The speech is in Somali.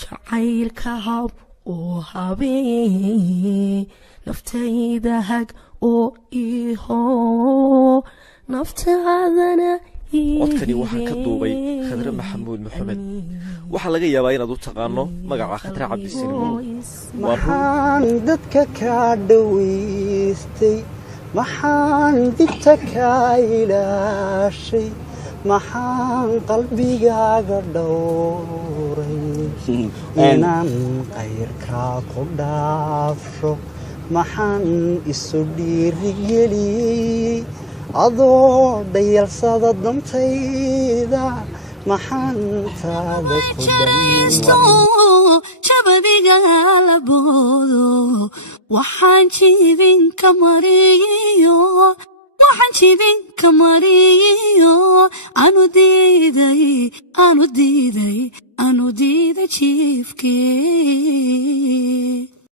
jacayl kahab oo habeen naftayda hag oo iho naftaadana codkani waxaa ka duubay khadre maxamuud maxamed waxaa laga yaabaa inaad u taqaano magaca khadre cabdisinimo maxaan dadka kaa dhawaystay maxaan dibta kaa ilaashay maxaan qalbigaaga dhowray inaan qayrkaa ku dhaafsho maxaan isu dhiirigeliyey adoo dhayalsada dantayda maxaan taada ku jabadiga la boodo waxaan jidin ka mariyo anu diiday jiifkee